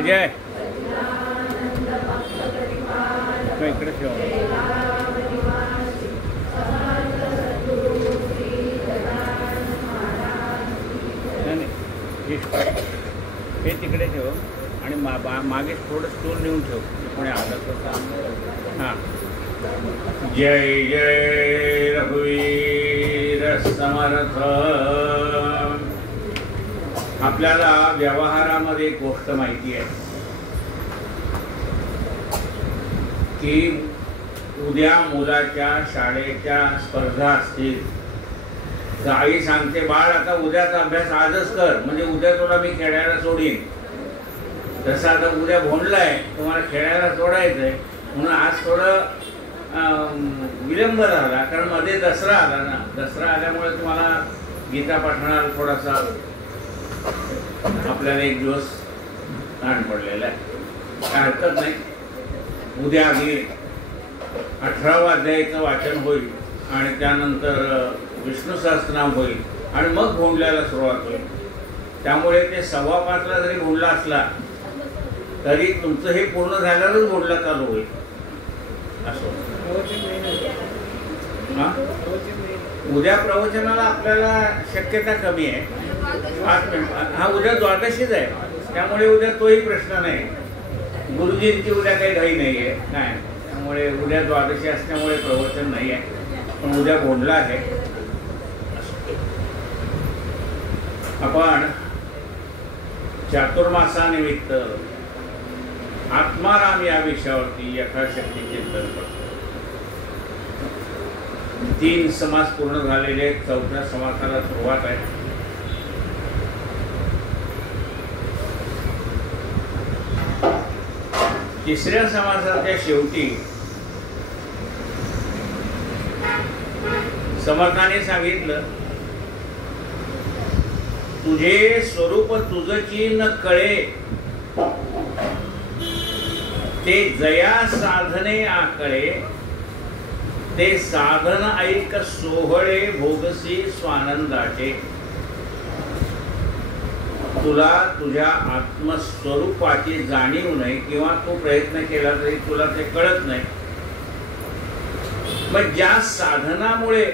अजय तो इकडे ठेव. हे तिकडे ठेव आणि मागे थोडं स्टूल नेऊन ठेव. कोणी आलं तर हां. जय जय रघुवीर समर्थ. आपल्याला व्यवहारामध्ये एक गोष्ट माहिती आहे की उद्या मुलाच्या शाळेच्या स्पर्धा असतील तर आई सांगते बाळ आता उद्याचा अभ्यास आजच कर म्हणजे उद्या तुला मी खेळायला सोडीन. तसं आता उद्या भोंडलाय तुम्हाला खेळायला सोडायचं आहे म्हणून आज थोडं विलंब झाला कारण मध्ये दसरा आला ना. दसरा आल्यामुळे तुम्हाला गीता पाठणार थोडासा आपल्याला एक दिवस ताण पडलेला आहे. काय हरकत नाही. उद्या आधी 18वा अध्यायाचं वाचन होईल आणि त्यानंतर विष्णू सहस्त्रनाम होईल आणि मग भोंडल्याला सुरुवात होईल. त्यामुळे ते 5:15ला जरी भोंडला असला तरी तुमचं हे पूर्ण झाल्यावरच भोंडला चालू होईल असं. उद्या प्रवचनाला आपल्याला शक्यता कमी आहे. 5 मिनिट. हा उद्या द्वादशीच आहे त्यामुळे उद्या तोही प्रश्न नाही. गुरुजींची उद्या काही घाई नाही आहे काय. त्यामुळे उद्या द्वादशी असल्यामुळे प्रवचन नाही आहे पण उद्या भोंडला आहे. आपण चातुर्मासानिमित्त आत्माराम या विषयावरती यथाशक्ती चिंतन करतो. 3 समास पूर्ण झालेले 4थ्या समासाला सुरुवात आहे. तिसऱ्या समासाच्या शेवटी समर्थाने सांगितलं तुझे स्वरूप तुझची न कळे ते जया साधने आकळे ते साधन ऐक सोहळे भोगसी स्वानंदाचे. तुला तुझ्या आत्मस्वरूपाची जाणीव नाही किंवा तू प्रयत्न केला तरी तुला ते कळत नाही. मग ज्या साधनामुळे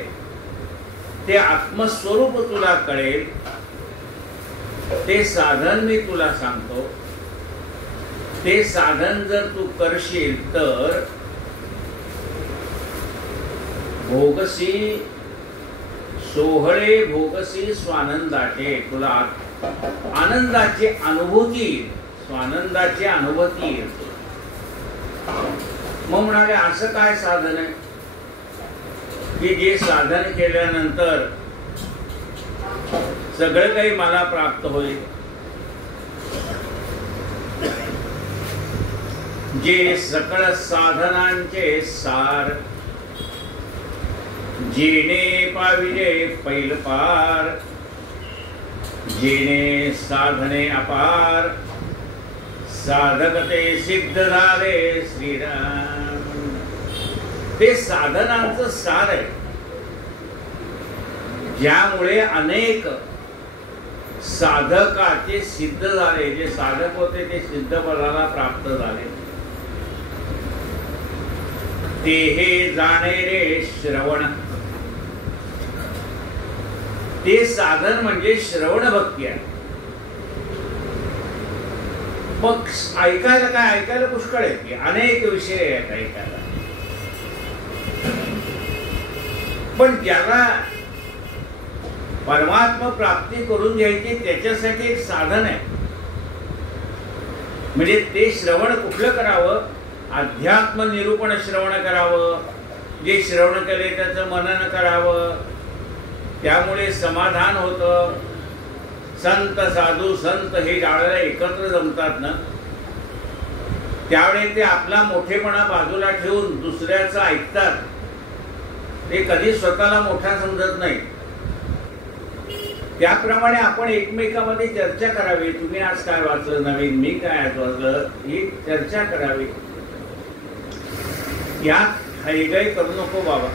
ते आत्मस्वरूप तुला कळेल ते साधन मी तुला सांगतो. ते साधन जर तू करशील तर भोगसी सोहळे भोगसी स्वानंदाचे तुला आनंदाची अनुभूती स्वानंदाची अनुभूती येते. मग म्हणाले असं काय साधन आहे की जे साधन केल्यानंतर सगळं काही मला प्राप्त होईल. जे सकळ साधनांचे सार जेणे पाविले पैल पार जेणे साधने अपार साधक ते सिद्ध झाले श्रीराम. ते साधनांचं सार आहे ज्यामुळे अनेक साधकाचे सिद्ध झाले. जे साधक होते ते सिद्ध पदाला प्राप्त झाले. ते हे जाणे रे श्रवण. ते साधन म्हणजे श्रवण भक्ती आहे. मग ऐकायला काय ऐकायला पुष्कळ आहे की अनेक विषय आहेत ऐकायला. पण ज्याला परमात्मा प्राप्ती करून घ्यायची त्याच्यासाठी एक साधन आहे. म्हणजे ते श्रवण कुठलं करावं. अध्यात्म निरूपण श्रवण करावं. जे श्रवण केले त्याचं मनन करावं. त्यामुळे समाधान होतं. संत साधू संत हे ज्यावेळेला एकत्र जमतात ना त्यावेळी ते आपला मोठेपणा बाजूला ठेवून दुसऱ्याचं ऐकतात. ते कधी स्वतःला मोठा समजत नाही. त्याप्रमाणे आपण एकमेकांमध्ये चर्चा करावी. तुम्ही आज काय वाचलं नवीन, मी काय आज वाचलं, ही चर्चा करावी. यात हैगय करू नको बाबा.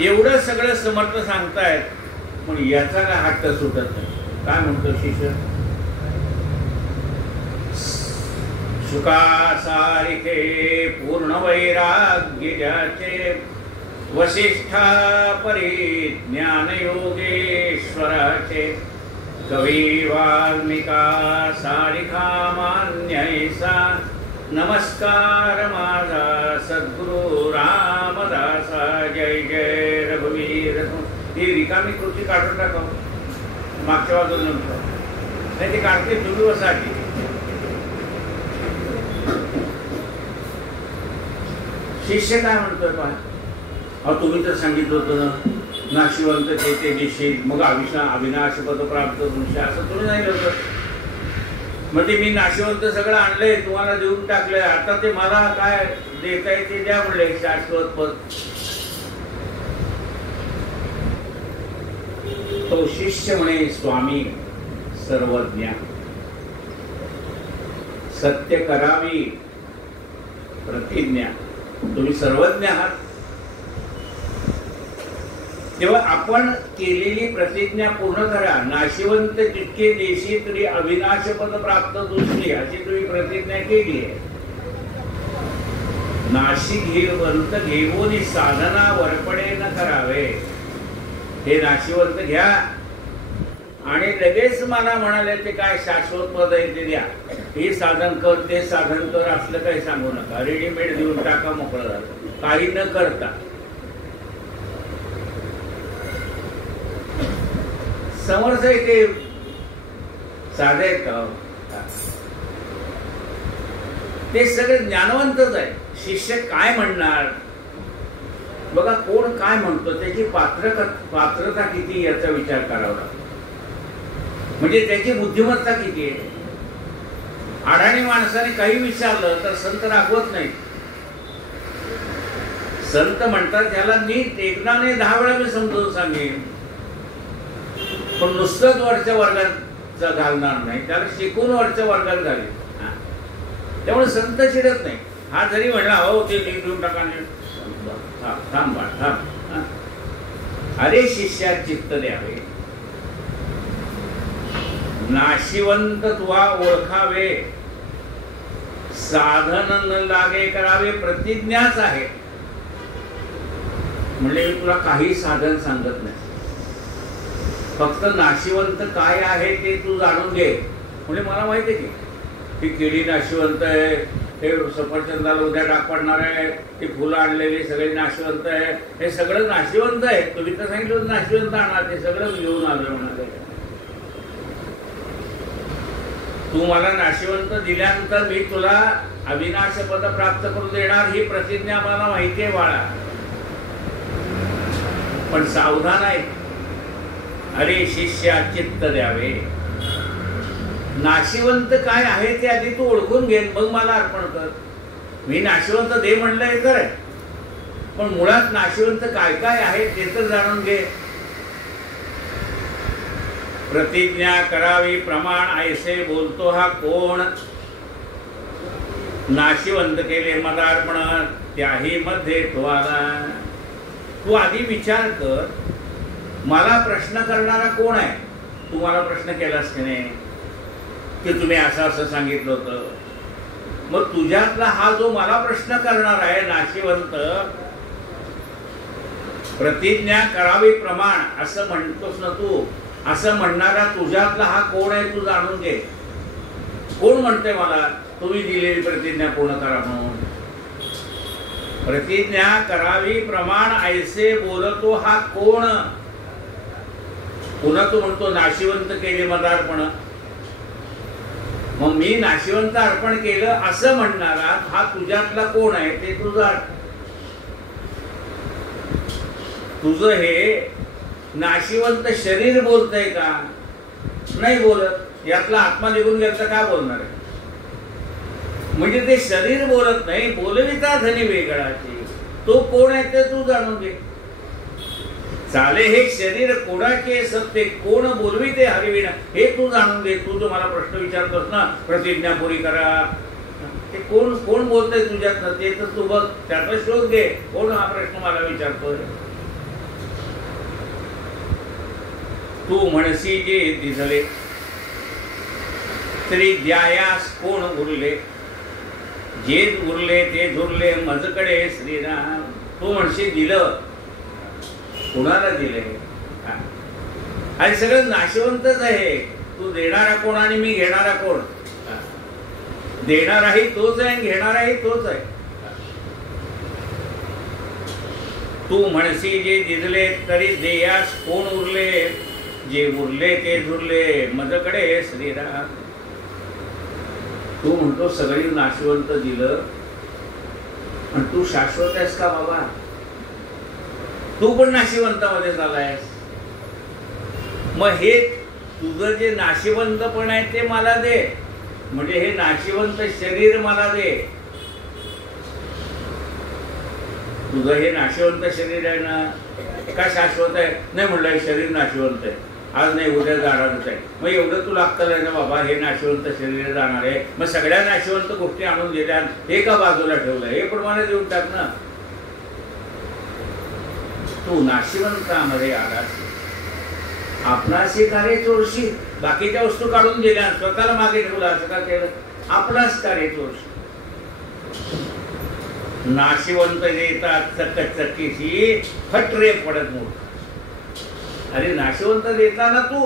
एवढं सगळं समर्थ सांगतायत पण याचा काय हट्ट सुटत नाही. काय म्हणतो शिष्य शुका सारिखे पूर्ण वैराग्य ज्याचे वसिष्ठा परिज्ञान योगेश्वराचे कवी वाल्मिका सारिखा मान्यैसा नमस्कार माझा सद्गुरु रामदासा जय जय रघुवीर. ही रिकामी कृती काढून टाकावं मागच्या बाजून नंतर नाही ते काढते तुम्ही वसाठी. शिष्य काय म्हणतोय पहा. अहो तुम्ही तर सांगितलं होतं ना नाशिवंत ते दिशेल मग अविनाश पद प्राप्त तुमच्या असं तुम्ही नाही होतं. मग ते मी नाशिवंत सगळं आणलंय तुम्हाला देऊन टाकलंय आता ते मला काय देता येते द्या म्हणले शाश्वत पद. तो शिष्य म्हणे स्वामी सर्वज्ञ सत्य करावी प्रतिज्ञा. तुम्ही सर्वज्ञ आहात तेव्हा आपण केलेली प्रतिज्ञा पूर्ण करा. नाशिवंत जितके देशी तरी अविनाश पद प्राप्त दुसरी अशी तुम्ही प्रतिज्ञा केली आहे. नाशिक घेवंत घेऊन साधना वरपडे न करावे. हे नाशिवंत घ्या आणि लगेच मला म्हणाले ते काय शाश्वत पद आहे ते द्या. हे साधन कर ते साधन कर असलं काही सांगू नका. रेडीमेड देऊन टाका मोकळं झालं काही न करता. समर्थ आहे ते साधे आहेत का ते सगळे ज्ञानवंतच आहे. शिष्य काय म्हणणार बघा कोण काय म्हणतो त्याची पात्रता किती याचा विचार करावा लागतो. म्हणजे त्याची बुद्धिमत्ता किती आहे. अडाणी माणसाने काही विचारलं तर संत राखवत नाही. संत म्हणतात त्याला नीट एकदा नाही 10 वेळा मी समजून सांगेन पण नुसतंच वरच्या वर्गात घालणार नाही त्याला शिकून वरच्या वर्गात घालेल. त्यामुळे संत चिडत नाही. हा जरी म्हणला हो ते देऊन टाका थांब थांब. अरे शिष्यात चित्त द्यावे. नाशिवंत तुवा ओळखावे साधन न लागे करावे प्रतिज्ञाच आहे. म्हणजे मी तुला काही साधन सांगत नाही फक्त नाशिवंत काय आहे ते तू जाणून घे. म्हणजे मला माहिती आहे की केळी नाशिवंत आहे हे सफरचंदाला उद्या डाग पडणार आहे ती फुलं आणलेली सगळे नाशिवंत आहे हे सगळं नाशिवंत आहे. तुम्ही तर सांगितलं नाशिवंत आणणार ते सगळं घेऊन आलं म्हणाले. तू मला नाशिवंत दिल्यानंतर मी तुला अविनाश पद प्राप्त करून देणार ही प्रतिज्ञा मला माहिती आहे बाळा. पण सावधान आहे. अरे शिष्या चित्त द्यावे. नाशिवंत काय आहे ते आधी तू ओळखून घे मग मला अर्पण कर. मी नाशिवंत दे म्हणलं हे कर पण मुळात नाशिवंत काय काय आहे ते तर जाणून घे. प्रतिज्ञा करावी प्रमाण ऐसे बोलतो हा कोण. नाशिवंत केले मदार्पण त्याही मध्ये तो आला. तू आधी विचार कर मला प्रश्न करणारा कोण आहे. तू मला प्रश्न केलास की नाही की तुम्ही असं असं सांगितलं होतं. मग तुझ्यातला हा जो मला प्रश्न करणार आहे नाशिवंत प्रतिज्ञा करावी प्रमाण असं म्हणतोस ना तू. असं म्हणणारा तुझ्यातला हा कोण आहे तू जाणून घे. कोण म्हणते मला तुम्ही दिलेली प्रतिज्ञा पूर्ण करा म्हणून. प्रतिज्ञा करावी प्रमाण ऐसे बोलतो हा कोण. पुन्हा तू म्हणतो नाशिवंत केले मदार्पण. मग मी नाशिवंत अर्पण केलं असं म्हणणारा हा तुझ्यातला कोण आहे ते तुझा. तुझं हे नाशिवंत शरीर बोलतंय का नाही बोलत. यातला आत्मा निघून गेला तर काय बोलणार आहे. म्हणजे ते शरीर बोलत नाही बोलविता धनी वेगळाची. तो कोण आहे ते तू जाणून घे. चाले हे शरीर कोणाचे सत्य कोण बोलविते हरिविना हे तू जाणून घे. तू जो मला प्रश्न विचारतोस ना प्रतिज्ञा पुरी करा ते कोण कोण बोलतंय तुझ्यात ते तर तू बघ त्याचा शोध घे. कोण हा प्रश्न मला विचारतोय. तू म्हणसी जे दिसले तरी द्यायास कोण उरले. जे उरले ते झुरले मजकडे श्रीराम. तू म्हणशील दिलं, कोणाला दिले? आणि सगळं नाशवंतच आहे. तू देणारा कोण आणि मी घेणारा कोण? देणाराही तोच आहे आणि घेणाराही तोच आहे. तू म्हणशी जे दिले तरी देयास कोण उरले, जे उरले ते झुरले मजकडे श्रीराम. तू म्हणतो सगळी नाशवंत दिलं, पण तू शाश्वत आहेस का बाबा? तू पण नाशिवंतामध्ये झालायस. मग हे तुझं जे नाशिवंतपण आहे ते मला दे, म्हणजे हे नाशिवंत शरीर मला दे. तुझं हे नाशिवंत शरीर आहे ना, का शाश्वत आहे? नाही म्हणलं शरीर नाशिवंत आहे, आज नाही उद्या जाणारच आहे. मग एवढं तू लागतं आहे ना बाबा, हे नाशिवंत शरीर जाणार आहे. मग सगळ्या नाशिवंत गोष्टी आणून दिल्या, हे का बाजूला ठेवलं? हे पण मला देऊन टाक ना. तू नाशिवंतामध्ये आलास, आपणाशी कार्य चोरशी. बाकीच्या वस्तू काढून दिल्या, स्वतःला मागे ठेवला, असं का केलं? आपणास कार्य चोरशी. नाशिवंत देतात चकचकीशी, फटरे पडत मोठ. अरे नाशिवंत देताना तू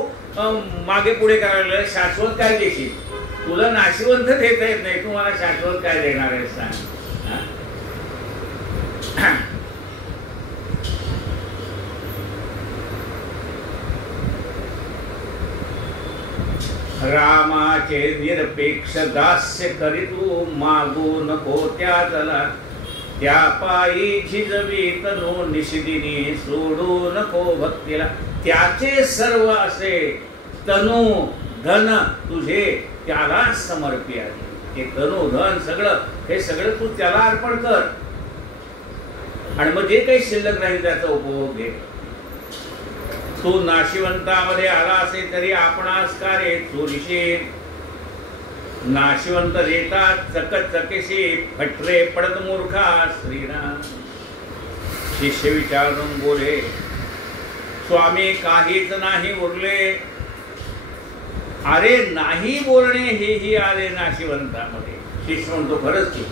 मागे पुढे करायला शाश्वत काय देशील? तुला नाशिवंत देता येत नाही, तू मला शाश्वत काय देणार आहे सांग? रामाचे निरपेक्ष दास्य करी तू, मागू नको त्या चला. त्या पायी झिजवी तनु निशिदिनी, सोडू नको भक्तीला. त्याचे सर्व असे तनु धन तुझे त्याला समर्पी आहे. हे तनु धन सगळं, हे सगळं तू त्याला अर्पण कर, आणि मग जे काही शिल्लक राहील त्याचा उपभोग घे. तू नाशिवंतामध्ये आला असेल तरी आपणास कार्य चोरीशी. नाशिवंत देतात चकचकीशी, फटरे पडत मूर्खा श्रीराम. शिष्य विचारून बोले, स्वामी काहीच नाही उरले. अरे नाही बोलणे हेही आले नाशिवंतामध्ये. शिष्य म्हणतो खरंच की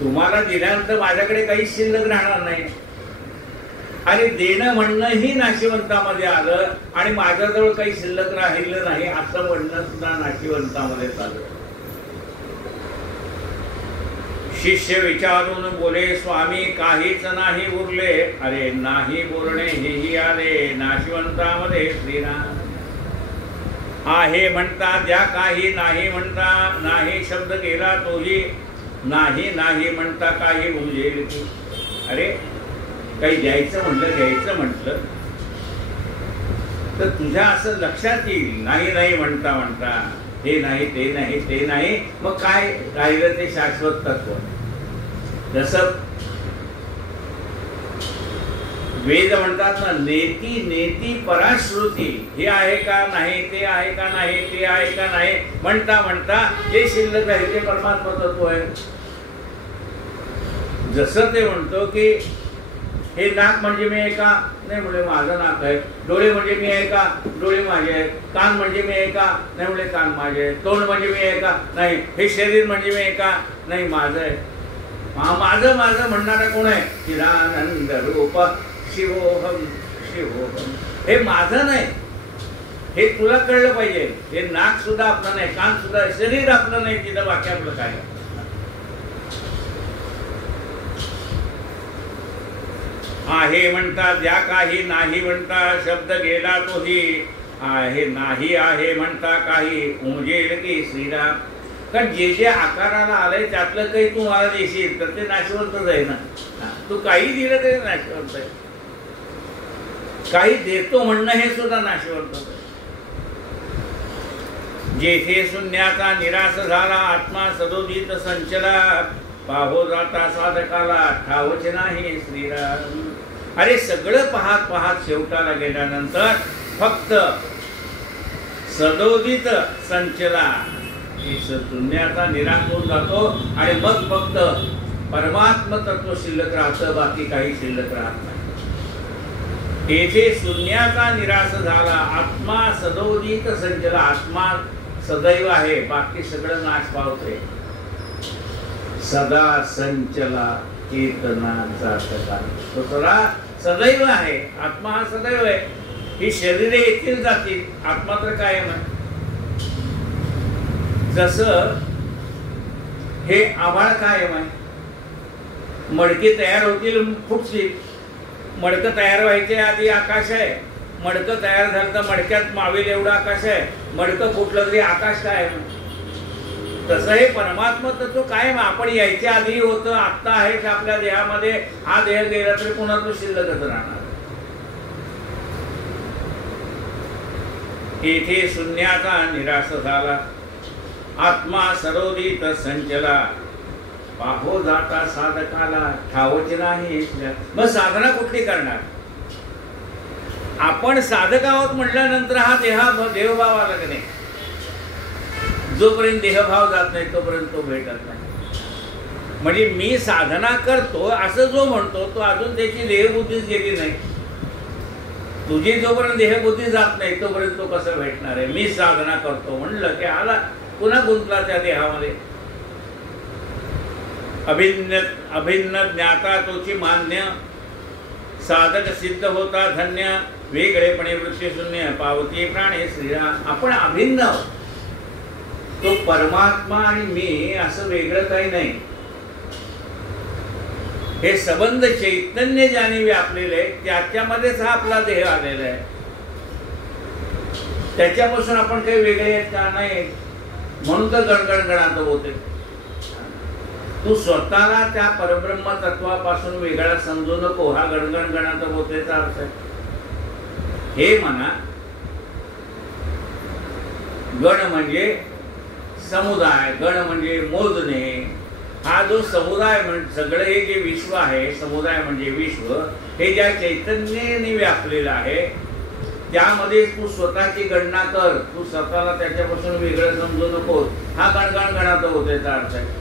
तुम्हाला दिल्यानंतर माझ्याकडे काही शिल्लक राहणार नाही. आणि देणं म्हणणंही नाशिवंतामध्ये आलं, आणि माझ्याजवळ काही शिल्लक राहिलं नाही असं म्हणणं सुद्धा नाशिवंतामध्ये आलं. शिष्य विचारून बोले, स्वामी काहीच नाही उरले. अरे नाही बोलणे हेही आले नाशिवंतामध्ये श्रीराम. आहे म्हणता द्या काही, नाही म्हणता नाही शब्द गेला तोही. नाही नाही म्हणता काही उमजेल की. अरे काही द्यायचं म्हटलं तर तुझ्या असं लक्षात येईल, नाही नाही म्हणता म्हणता हे नाही ते नाही ते नाही, मग काय राहिलं ते शाश्वत तत्व. जसं वेद म्हणतात ना, नेती नेती पराश्रुती. हे आहे का नाही, ते आहे का नाही, ते आहे का नाही म्हणता म्हणता जे शिल्लक आहे ते परमात्मा तत्व आहे. जसं ते म्हणतो की हे नाक म्हणजे मी आहे का? नाही म्हणजे माझं नाक आहे. डोळे म्हणजे मी आहे का? डोळे माझे आहेत. कान म्हणजे मी आहे का? नाही म्हणजे कान माझे आहे. तोंड म्हणजे मी आहे का? नाही. हे शरीर म्हणजे मी आहे का? नाही माझं आहे. माझं माझं म्हणणारा कोण आहे? चिदानंद रूप शिवोहम शिवोहम. हे माझं नाही, हे तुला कळलं पाहिजे. हे नाक सुद्धा आपलं नाही, कान सुद्धा, शरीर आपलं नाही, तिथं बाकी आपलं काय. आहे म्हणता द्या काही, नाही म्हणता शब्द गेला तोही. आहे नाही आहे म्हणता काही उमजेल की श्रीराम. कारण जे जे आकाराला आलंय त्यातलं काही तू मला देशील तर ते नाशवंतच आहे ना. तू काही दिलं तरी नाशवंत आहे. काही देतो म्हणणं हे सुद्धा नाशवंतच आहे. जेथे शून्याचा निराश झाला, आत्मा सदोदित संचला. पाहो जाता साधकाला ठावच नाही श्रीराम. अरे सगळं पाहत पाहत शेवटाला गेल्यानंतर फक्त सदोदित संचला, शून्याचा निराश होऊन जातो, आणि मग फक्त परमात्म तत्व शिल्लक राहतं, बाकी काही शिल्लक राहत नाही. तेथे शून्याचा निराश झाला, आत्मा सदोदित संचला. आत्मा सदैव आहे, बाकी सगळं नाश पावते. सदा संचला चेतना जातका. तो सदैव आहे. आत्मा हा सदैव आहे. ही शरीरे येतील जातील, आत्मा तर कायम आहे. जसं हे आभाळ कायम आहे. मडकी तयार होतील, फुटतील. मडकं तयार व्हायच्या आधी आकाश आहे. मडकं तयार झालं तर मडक्यात मावेल एवढं आकाश आहे. मडकं फुटलं तरी आकाश कायम आहे. तसं हे परमात्मा तत्व कायम. आपण यायच्या आधी होतं, आत्ता आहे आपल्या देहामध्ये. हा देह गेला तरी पुन्हा तो शिल्लकच राहणार. येथे शून्याचा निराश झाला, आत्मा सरोदित संचला. पाहो जाता साधकाला ठावच नाही. मग साधना कुठली करणार? आपण साधक आहोत म्हटल्यानंतर हा देहभाव आला की नाही. जोपर्यंत देहभाव जात नाही तोपर्यंत तो भेटत नाही. म्हणजे मी साधना करतो असं जो म्हणतो तो अजून त्याची देहबुद्धीच गेली नाही. तुझी जोपर्यंत देहबुद्धी जात नाही तोपर्यंत तो कसं भेटणार आहे? मी साधना करतो म्हणलं की आला पुन्हा गुंतला त्या देहामध्ये. अभिन्न ज्ञाता तोची मान्य, साधक सिद्ध होता धन्य. वेगळेपणे वृत्ती शून्य, पावती प्राणे श्रीराम. आपण अभिन्न, तो परमात्मा आणि मी असं वेगळं काही नाही. हे संबंध चैतन्य ज्याने व्यापलेले त्याच्यामध्येच हा आपला देह आलेला आहे. त्याच्यापासून आपण काही वेगळे आहेत का? नाही. म्हणून तर गणगणगणात होते. तू स्वतःला त्या परब्रह्म तत्वापासून वेगळा समजू नको. हा गणगणगणात होतेचा अर्थ आहे. हे म्हणा, गण म्हणजे समुदाय, गण म्हणजे मोजणे. हा जो समुदाय सगळं हे जे विश्व आहे, समुदाय म्हणजे विश्व, हे ज्या चैतन्याने व्यापलेलं आहे त्यामध्ये तू स्वतःची गणना कर. तू स्वतःला त्याच्यापासून वेगळं समजू नको. हा गणगणगणात होतेचा अर्थ आहे.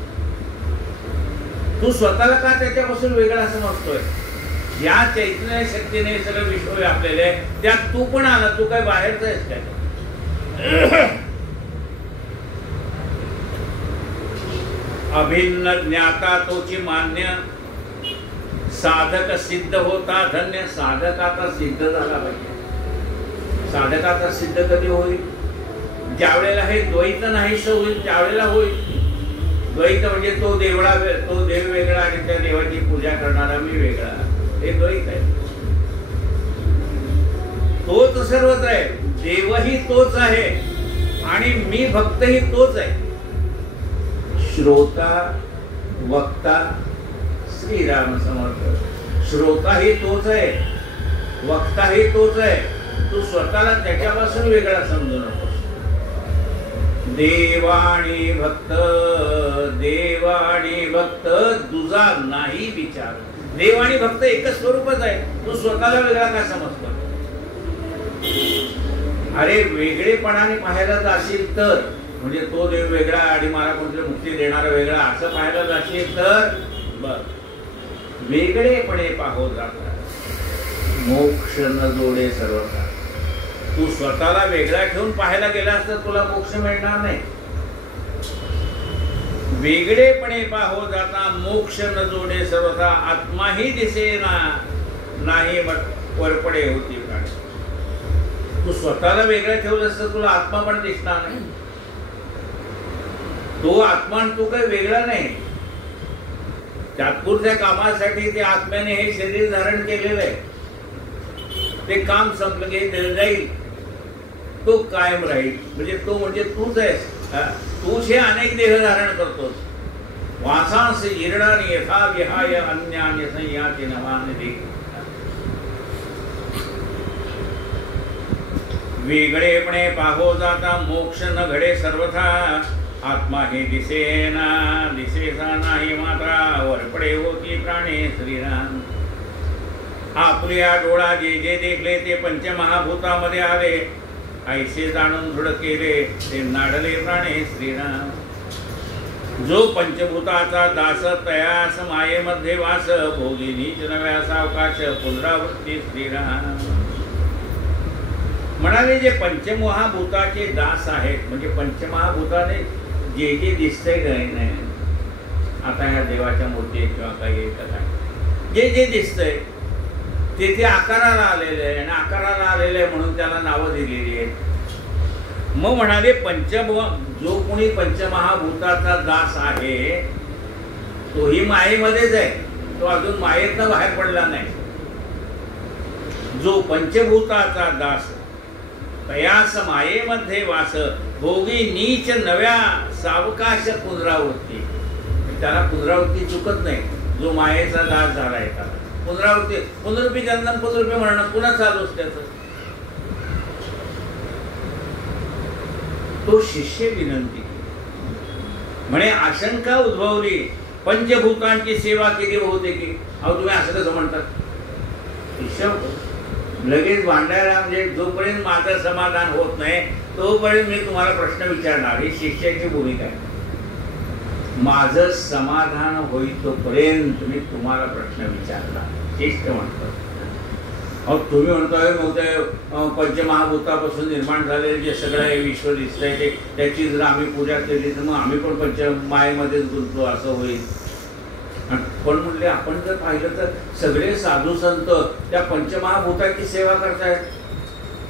तू स्वतःला का त्याच्यापासून वेगळा समजतोय? या चैतन्य शक्तीने सगळं विश्व व्यापलेले आहे. त्यात तू पण आला. तू काय बाहेरच आहेस काय? अभिन्न ज्ञाता तोची मान्य, साधक सिद्ध होता धन्य. साधक आता सिद्ध झाला पाहिजे. साधक आता सिद्ध कधी होईल? ज्यावेळेला हे द्वैत नाहीसं होईल त्यावेळेला होईल. द्वैत म्हणजे तो देव वेगळा आणि त्या देवाची पूजा करणारा मी वेगळा. हे द्वैत आहे. तोच सर्वच आहे. देवही तोच आहे आणि मी भक्तही तोच आहे. श्रोता वक्ता श्रीराम समर्थ. श्रोताही तोच आहे, वक्ताही तोच आहे. तू स्वतःला त्याच्यापासून वेगळा समजू नकोस. देवाणी भक्त तुझा नाही विचार. देव आणि भक्त एकच स्वरूपच आहे. तू स्वतःला वेगळा का समजतो? अरे वेगळेपणाने पाहायला जाशील तर, म्हणजे तो देव वेगळा आणि मला कोणतरी मुक्ती देणारा वेगळा असं पाहायला जाशील तर बघ, वेगळेपणे पाहो जाता मोक्ष न जोडे सर्वथा. तू स्वतःला वेगळा ठेवून पाहायला गेलास तर तुला मोक्ष मिळणार नाही. वेगळेपणे पाहो जाता मोक्ष न जोडे सर्वथा. आत्माही दिसेना नाही वरपडे होती प्राणी. तू स्वतःला वेगळं ठेवलंस तर तुला आत्मा पण दिसणार नाही. तो आत्मा तू काही वेगळा नाही. तात्पुरत्या कामासाठी ते आत्म्याने हे शरीर धारण केलेलं आहे. ते काम संपलं की ते जाईल, तो कायम राहील. म्हणजे तो म्हणजे तूच आहेस. तूच हे अनेक देह धारण करतोस. वासांस जीर्णानि यथा विहाय अन्यान्य संयाति नवानि. वेगळेपणे पाहो जाता मोक्ष न घडे सर्वथा. आत्मा हे दिसेना दिसेसा नाही मात्रा. वरपडे होती प्राणे श्रीराम. आपल्या डोळा जे जे देखले ते पंचमहाभूतामध्ये आले. ऐसे जाणून दृढ केले ते नाडले प्राणे श्रीराम. जो पंचभूताचा दास तयास मायेमध्ये वास. भोगी नीच नव्या सावकाश पुनरावृत्ती श्रीराम. म्हणाले जे पंचमहाभूताचे दास आहेत, म्हणजे पंचमहाभूताने जे जे दिसतंय नाही, आता ह्या देवाच्या मूर्ती आहेत किंवा काही एकच आहे, जे जे दिसतंय ते ते आकाराला आलेलं आहे आणि आकाराला आलेलं आहे म्हणून त्याला नावं दिलेली आहेत. मग म्हणाले जो कोणी पंचमहाभूताचा दास आहे तोही मायेमध्येच आहे, तो अजून मायेतनं बाहेर पडला नाही. जो पंचभूताचा दास तयास मायेमध्ये वास भोगी नीच नव्या सावकाश पुनरावृत्ती. त्याला पुनरावृत्ती चुकत नाही जो मायेचा दास झालाय. त्याला पुनरावृत्ती पुनरुपी जन्म पुनरुपी म्हणणं पुन्हा चालूच त्याचं. तो शिष्य विनंती म्हणे आशंका उद्भवली पंचभूतांची सेवा केली बहुतेकी. अहो तुम्ही असं कसं म्हणतात? शिष्य लगेच भांडायला म्हणजे जोपर्यंत माझं समाधान होत नाही तोपर्यंत मी तुम्हाला प्रश्न विचारणार. ही शिष्याची भूमिका आहे. माझं समाधान होईल तोपर्यंत मी तुम्हाला प्रश्न विचारला. शिष्य म्हणतो अहो तुम्ही म्हणतोय मग ते पंचमहाभूतापासून निर्माण झालेले जे सगळं हे विश्व दिसतंय ते त्याची जर आम्ही पूजा केली तर मग आम्ही पण पंचमायेमध्येच गुंतलो असं होईल. पण म्हणले आपण जर पाहिलं तर सगळे साधू संत त्या पंचमहाभूताची सेवा करतायत.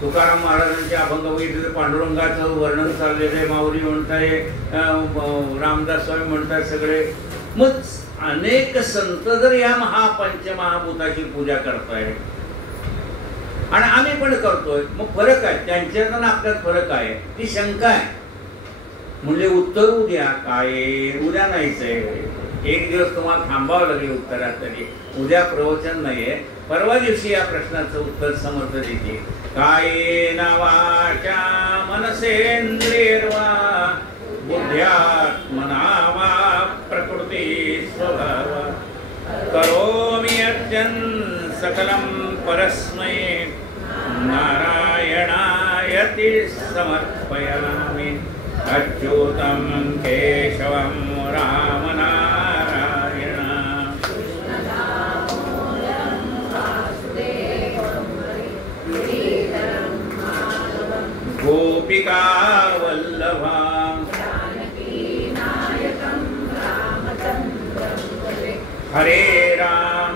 तुकाराम महाराजांचे अभंग बघितले, पांडुरंगाचं वर्णन चाललेलं आहे, माऊली म्हणताय, रामदास स्वामी म्हणतात सगळे. मग अनेक संत जर या पंचमहाभूताची पूजा करताय आणि आम्ही पण करतोय, मग फरक आहे त्यांच्यात आणि आपल्यात फरक आहे. ती शंका आहे. म्हणजे उत्तर उद्या काय? उद्या नाहीच आहे. एक दिवस तुम्हाला थांबावं लागेल उत्तरात. तरी उद्या प्रवचन नाहीये. परवा दिवशी या प्रश्नाचं उत्तर समर्थ देते. कायेन वाचा मनसेंद्रियर्वा बुद्ध्यात्मना वा प्रकृती स्वभावा करोमि यज्ञं सकलं परस्मै नारायणायति समर्पयामि अच्युतं केशवं रामनारायण. गोपिका वल्लभा हरे राम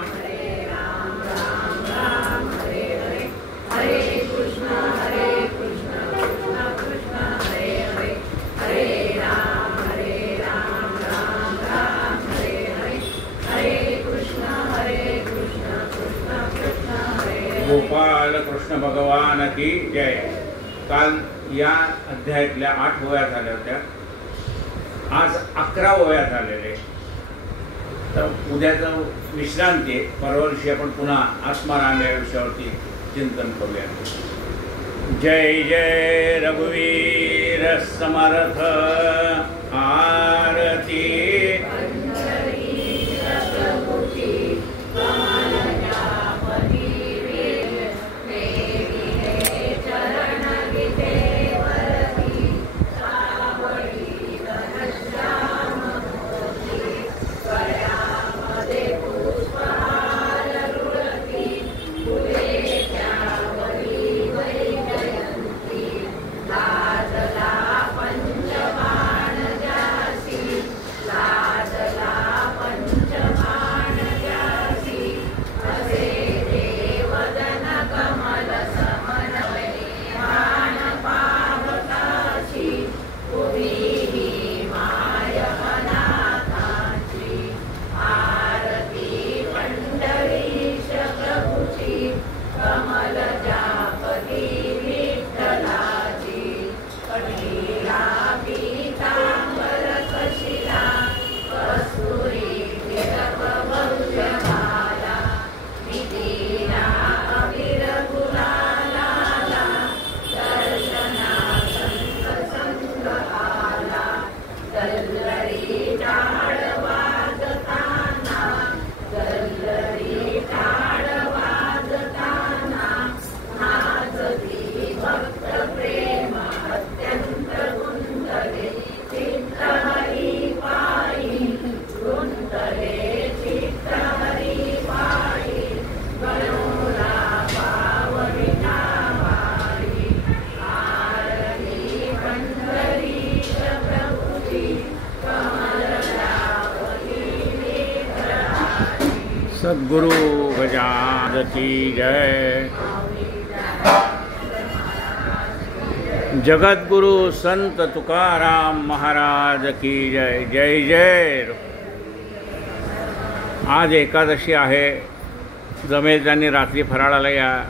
गोपाल कृष्ण भगवान की जय. काल या अध्यायातल्या 8 ओव्या झाल्या होत्या. आज 11 ओव्या झालेले. तर उद्याचं विश्रांती. परवा दिवशी आपण पुन्हा आत्माराम या विषयावरती चिंतन करूया. जय जय रघुवीर समर्थ. आरती सद्गुरु गजानन की जय। जगद्गुरु संत तुकाराम महाराज की जय। जय जय। आज एकादशी आहे। जमेल त्यांनी रात्री फराळाला या।